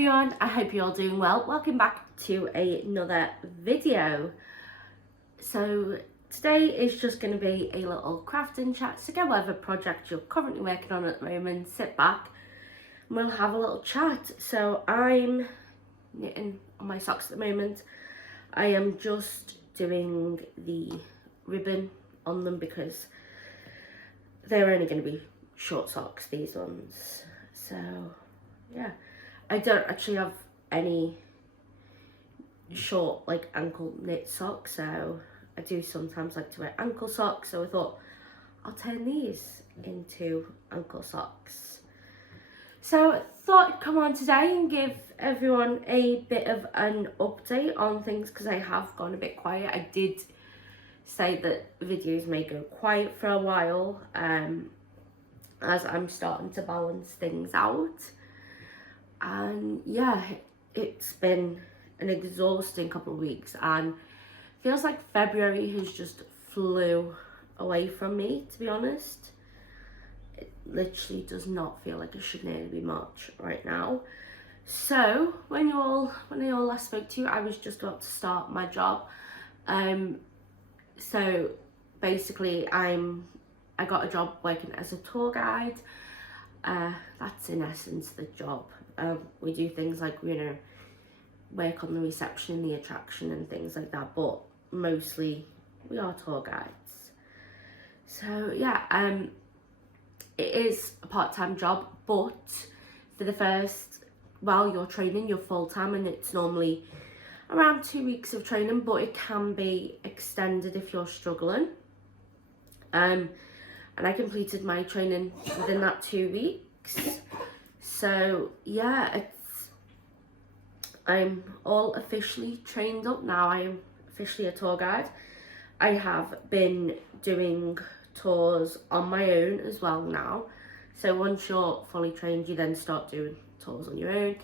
everyone, I hope you're all doing well. Welcome back to another video. So today is just going to be a little crafting chat, so go over a project you're currently working on at the moment, sit back and we'll have a little chat. So I'm knitting on my socks at the moment. I am just doing the ribbon on them because they're only going to be short socks, these ones. So yeah, I don't actually have any short like ankle knit socks, so I do sometimes like to wear ankle socks, so I thought I'll turn these into ankle socks. So I thought I'd come on today and give everyone a bit of an update on things because I have gone a bit quiet. I did say that videos may go quiet for a while as I'm starting to balance things out. And yeah, it's been an exhausting couple of weeks and feels like February has just flew away from me, to be honest. It literally does not feel like it should nearly be March right now. So when I all last spoke to you, I was just about to start my job. So basically I got a job working as a tour guide. That's in essence the job. We do things like, you know, work on the reception and the attraction and things like that, but mostly we are tour guides. So yeah, it is a part-time job, but for the first, while you're training, you're full-time, and it's normally around 2 weeks of training, but it can be extended if you're struggling. And I completed my training within that 2 weeks. So yeah, I'm all officially trained up now. I am officially a tour guide. I have been doing tours on my own as well now. So once you're fully trained, you then start doing tours on your own.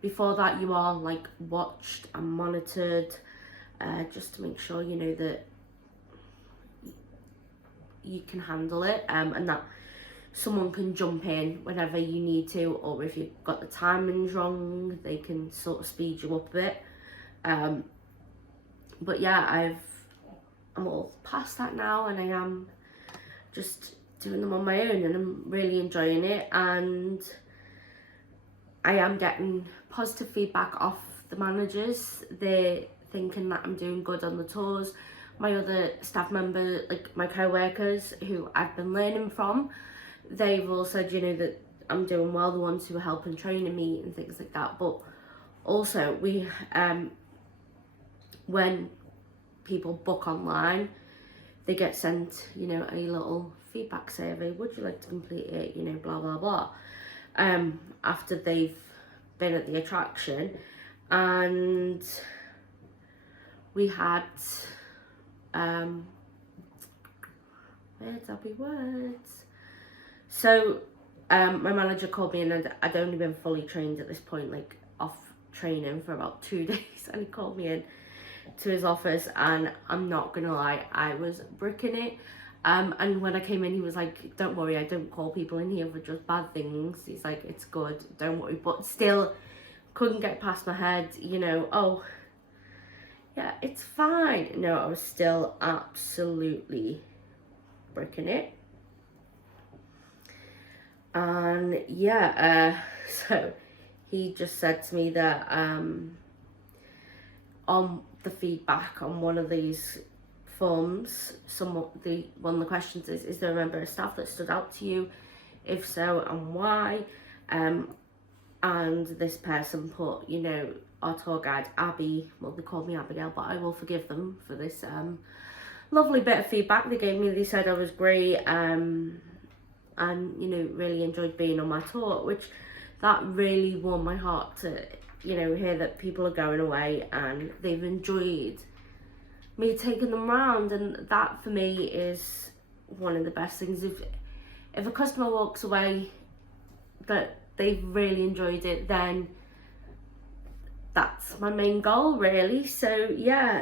Before that, you are like watched and monitored, just to make sure you know that you can handle it, and that someone can jump in whenever you need to, or if you've got the timings wrong, they can sort of speed you up a bit. But yeah, I'm all past that now, and I am just doing them on my own, and I'm really enjoying it, and I am getting positive feedback off the managers. They're thinking that I'm doing good on the tours. My other staff members, like my co-workers who I've been learning from, they've all said, you know, that I'm doing well, the ones who are helping training me and things like that. But also we when people book online, they get sent, you know, a little feedback survey. Would you like to complete it, you know, blah blah blah, after they've been at the attraction. And we had words. So my manager called me, and I'd only been fully trained at this point, like off training for about 2 days, and he called me in to his office, and I'm not gonna lie, I was bricking it. And when I came in, he was like, don't worry, I don't call people in here for just bad things. He's like, it's good, don't worry. But still couldn't get past my head, you know, oh yeah, it's fine. No, I was still absolutely bricking it. And yeah, so he just said to me that on the feedback on one of these forms, one of the questions is there a member of staff that stood out to you? If so, and why? And this person put, you know, our tour guide Abby, well, they called me Abigail, but I will forgive them for this lovely bit of feedback they gave me. They said I was great, and you know, really enjoyed being on my tour, which that really warmed my heart to, you know, hear that people are going away and they've enjoyed me taking them around. And that for me is one of the best things. If a customer walks away that they've really enjoyed it, then that's my main goal, really. So yeah,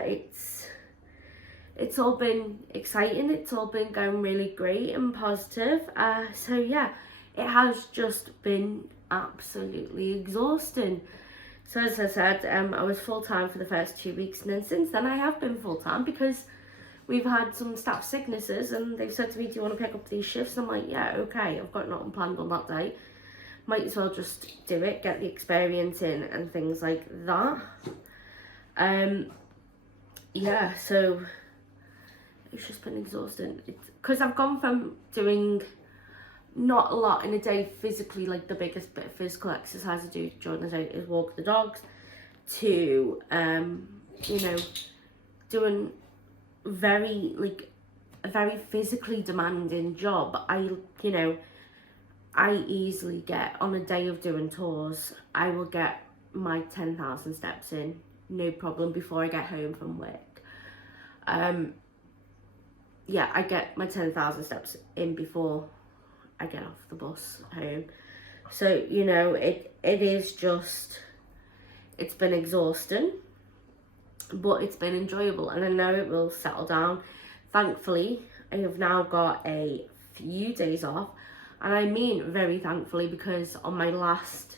it's all been exciting, it's all been going really great and positive. So yeah, it has just been absolutely exhausting. So as I said, I was full-time for the first 2 weeks, and then since then I have been full-time because we've had some staff sicknesses, and they've said to me, do you want to pick up these shifts? I'm like, yeah, okay, I've got nothing planned on that day. Might as well just do it, get the experience in and things like that. Yeah, so it's just been exhausting. Because I've gone from doing not a lot in a day physically, like the biggest bit of physical exercise I do during the day is walk the dogs, to you know, doing a very physically demanding job. I easily get, on a day of doing tours, I will get my 10,000 steps in, no problem, before I get home from work. Yeah, I get my 10,000 steps in before I get off the bus home. So, you know, it is just, it's been exhausting, but it's been enjoyable, and I know it will settle down. Thankfully, I have now got a few days off, and I mean very thankfully, because on the last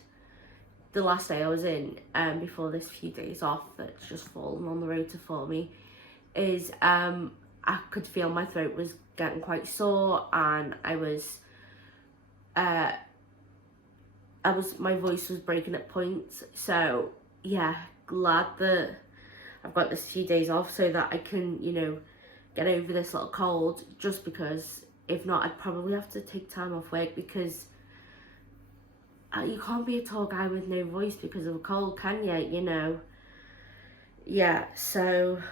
day I was in, before this few days off that's just fallen on the rota for me, is I could feel my throat was getting quite sore, and my voice was breaking at points. So yeah, glad that I've got this few days off so that I can, you know, get over this little cold, just because if not, I'd probably have to take time off work, because you can't be a tall guy with no voice because of a cold, can you? You know. Yeah, so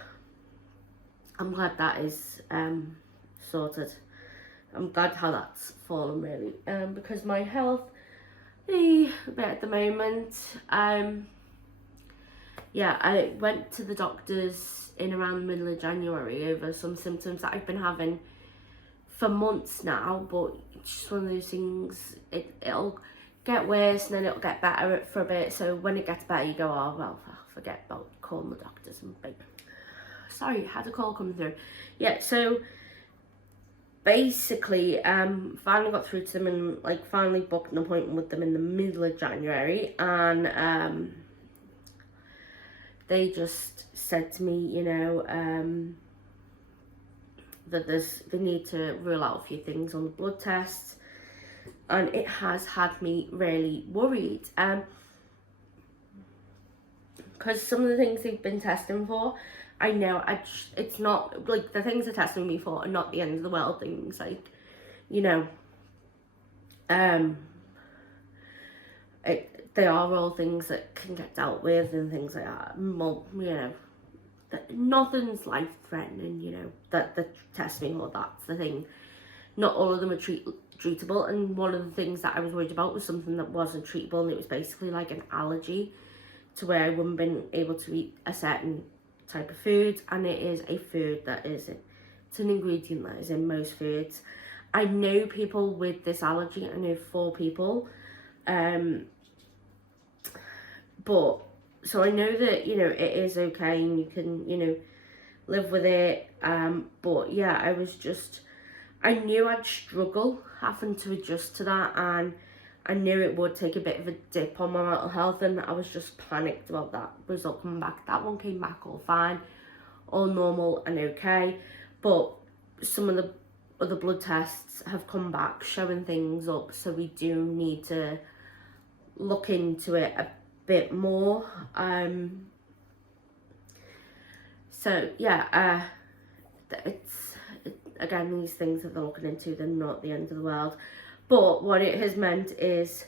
I'm glad that is sorted. I'm glad how that's fallen, really, because my health, a bit at the moment. Yeah, I went to the doctors in around the middle of January over some symptoms that I've been having for months now, but it's just one of those things, it'll get worse and then it'll get better for a bit. So when it gets better, you go, oh, well, I'll forget about calling the doctors and sorry, had a call come through. Yeah, so basically, finally got through to them and like finally booked an appointment with them in the middle of January, and they just said to me, you know, that they need to rule out a few things on the blood tests, and it has had me really worried, because some of the things they've been testing for, I know it's not, like, the things they're testing me for are not the end of the world things, like, you know, they are all things that can get dealt with and things like that. Well, you know, nothing's life-threatening, you know, that they're testing for, that's the thing. Not all of them are treatable, and one of the things that I was worried about was something that wasn't treatable, and it was basically like an allergy to where I wouldn't been able to eat a certain type of food, and it is a food that it's an ingredient that is in most foods. I know people with this allergy. I know 4 people, but so I know that, you know, it is okay and you can, you know, live with it, but yeah, I knew I'd struggle having to adjust to that, and I knew it would take a bit of a dip on my mental health, and I was just panicked about that result coming back. That one came back all fine, all normal and okay, but some of the other blood tests have come back showing things up, so we do need to look into it a bit more. So yeah, again, these things that they're looking into, they're not the end of the world. But what it has meant is,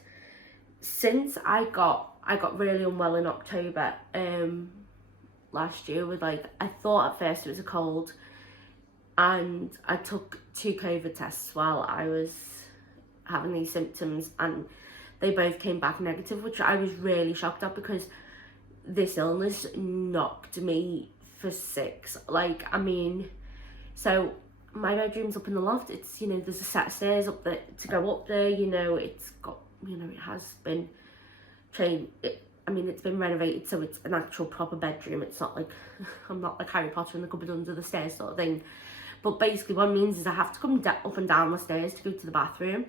since I got really unwell in October last year, with like, I thought at first it was a cold, and I took 2 COVID tests while I was having these symptoms, and they both came back negative, which I was really shocked at, because this illness knocked me for 6. Like, I mean, so my bedroom's up in the loft. It's, you know, there's a set of stairs up there to go up there, you know, it's got, you know, it has been changed. I mean, it's been renovated, so it's an actual proper bedroom. It's not like, I'm not like Harry Potter in the cupboard under the stairs sort of thing. But basically what it means is I have to come up and down the stairs to go to the bathroom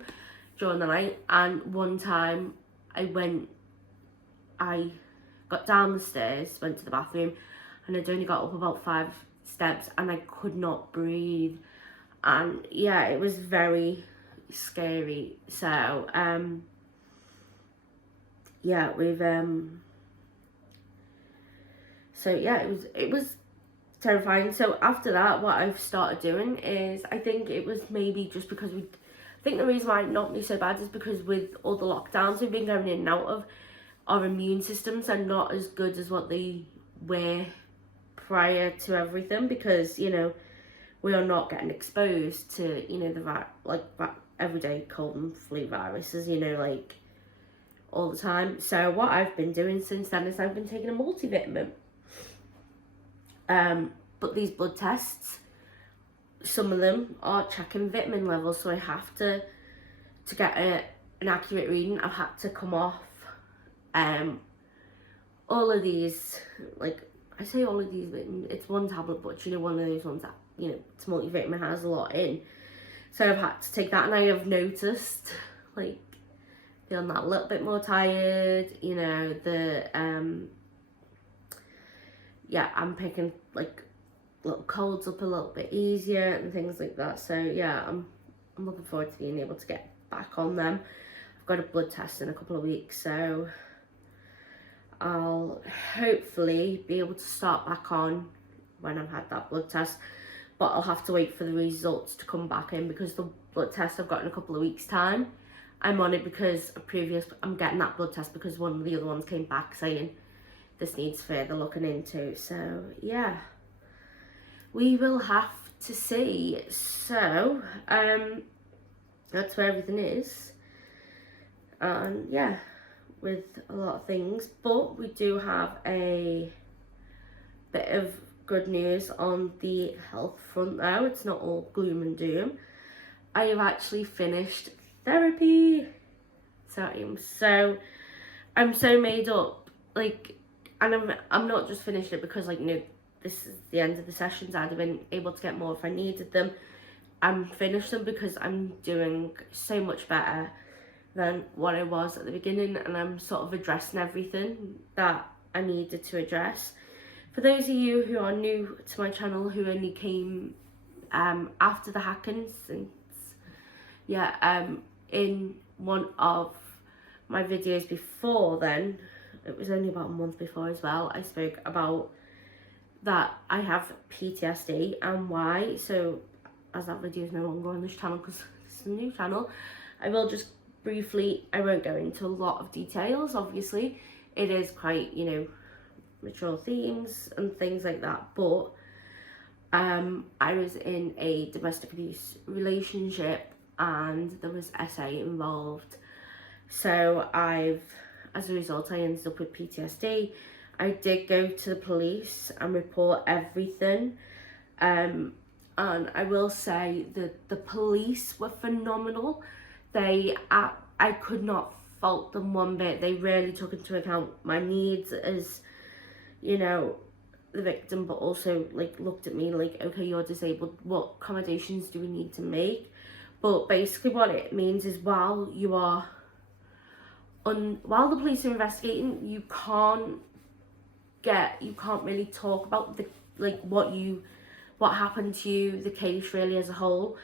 during the night. And one time I got down the stairs, went to the bathroom, and I'd only got up about 5 steps and I could not breathe. And yeah, it was very scary. So yeah, it was terrifying. So after that, what I've started doing is, I think it was maybe just because I think the reason why it knocked me so bad is because with all the lockdowns we've been going in and out of, our immune systems are not as good as what they were prior to everything, because, you know, we are not getting exposed to, you know, the everyday cold and flu viruses, you know, like all the time. So what I've been doing since then is I've been taking a multivitamin. But these blood tests, some of them are checking vitamin levels, so I have to get an accurate reading, I've had to come off all of these, like, I say all of these, it's one tablet, but you know, one of those ones that, you know, it's multivitamin, has a lot in. So I've had to take that, and I have noticed, like, feeling that a little bit more tired, you know, yeah, I'm picking, like, little colds up a little bit easier and things like that. So yeah, I'm looking forward to being able to get back on them. I've got a blood test in a couple of weeks, so I'll hopefully be able to start back on when I've had that blood test, but I'll have to wait for the results to come back in, because the blood test I've got in a couple of weeks time, I'm on it because I'm getting that blood test because one of the other ones came back saying this needs further looking into. So yeah, we will have to see. So that's where everything is, and yeah, with a lot of things, but we do have a bit of good news on the health front though. It's not all gloom and doom. I have actually finished therapy, so I'm so made up, like, and I'm not just finished it because, like, you know, this is the end of the sessions. I'd have been able to get more if I needed them. I'm finished them because I'm doing so much better than what I was at the beginning, and I'm sort of addressing everything that I needed to address. For those of you who are new to my channel, who only came after the hacking, since in one of my videos before then, it was only about a month before as well, I spoke about that I have PTSD and why. So as that video is no longer on this channel because it's a new channel, I will just briefly, I won't go into a lot of details. Obviously it is quite, you know, mature themes and things like that, but I was in a domestic abuse relationship and there was SA involved. So as a result, I ended up with PTSD. I did go to the police and report everything. And I will say that the police were phenomenal. I could not fault them one bit. They really took into account my needs as, you know, the victim, but also, like, looked at me like, okay, you're disabled, what accommodations do we need to make? But basically what it means is while the police are investigating, you can't really talk about what happened to you, the case really as a whole,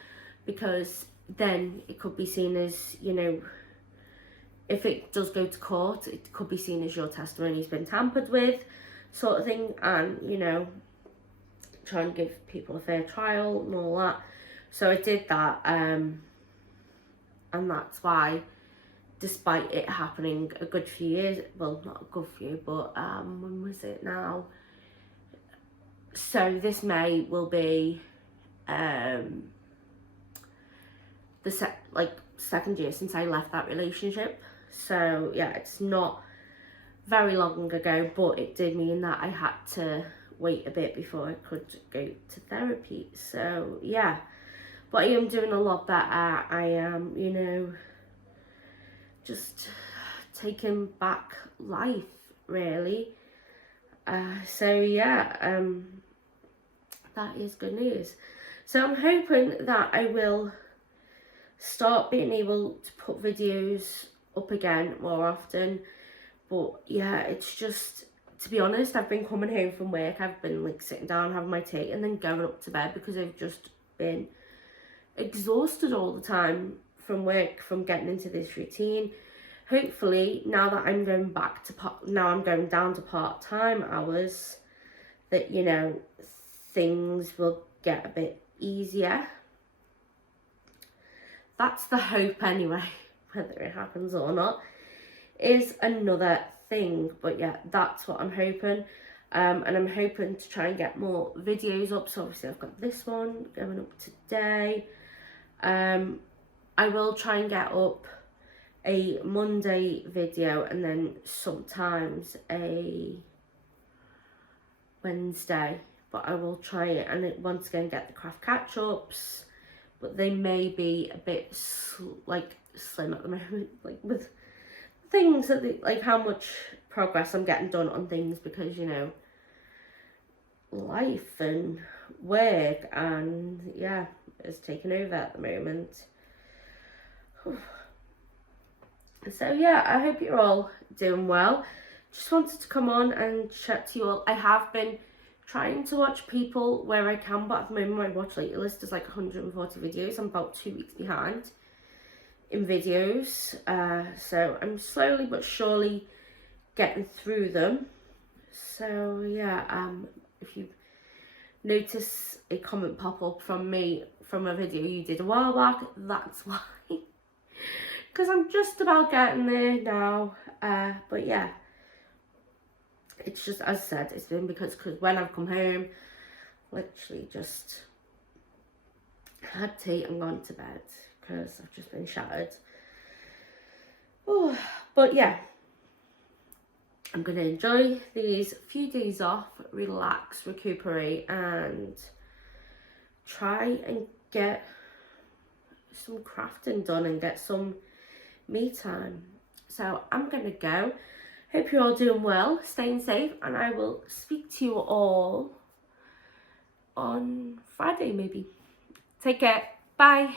because then it could be seen as, you know, if it does go to court, it could be seen as your testimony's been tampered with, sort of thing, and, you know, try and give people a fair trial and all that. So I did that, and that's why, despite it happening a good few years, well, not a good few, but when was it now? So this May will be the second year since I left that relationship. So yeah, it's not very long ago, but it did mean that I had to wait a bit before I could go to therapy. So yeah, but I am doing a lot better. I am, you know, just taking back life, really. So yeah, that is good news. So I'm hoping that I will start being able to put videos up again more often. But yeah, it's just, to be honest, I've been coming home from work, I've been like sitting down having my tea and then going up to bed because I've just been exhausted all the time from work, from getting into this routine. Hopefully now that I'm going back to I'm going down to part-time hours, that, you know, things will get a bit easier. That's the hope anyway. Whether it happens or not is another thing, but yeah, that's what I'm hoping. And I'm hoping to try and get more videos up. So obviously I've got this one going up today. I will try and get up a Monday video and then sometimes a Wednesday, but I will try it and once again get the craft catch-ups, but they may be a bit slim at the moment, like with things that like how much progress I'm getting done on things, because, you know, life and work and yeah, is taking over at the moment. So yeah, I hope you're all doing well. Just wanted to come on and chat to you all. I have been trying to watch people where I can, but at the moment my watch later list is like 140 videos. I'm about 2 weeks behind in videos. So I'm slowly but surely getting through them. So yeah, if you notice a comment pop up from me from a video you did a while back, that's why. Because I'm just about getting there now. But yeah, it's just, as I said, it's been because when I've come home, literally just had tea and gone to bed because I've just been shattered. Oh, but yeah, I'm going to enjoy these few days off, relax, recuperate, and try and get some crafting done and get some me time. So I'm going to go. Hope you're all doing well, staying safe, and I will speak to you all on Friday maybe. Take care. Bye.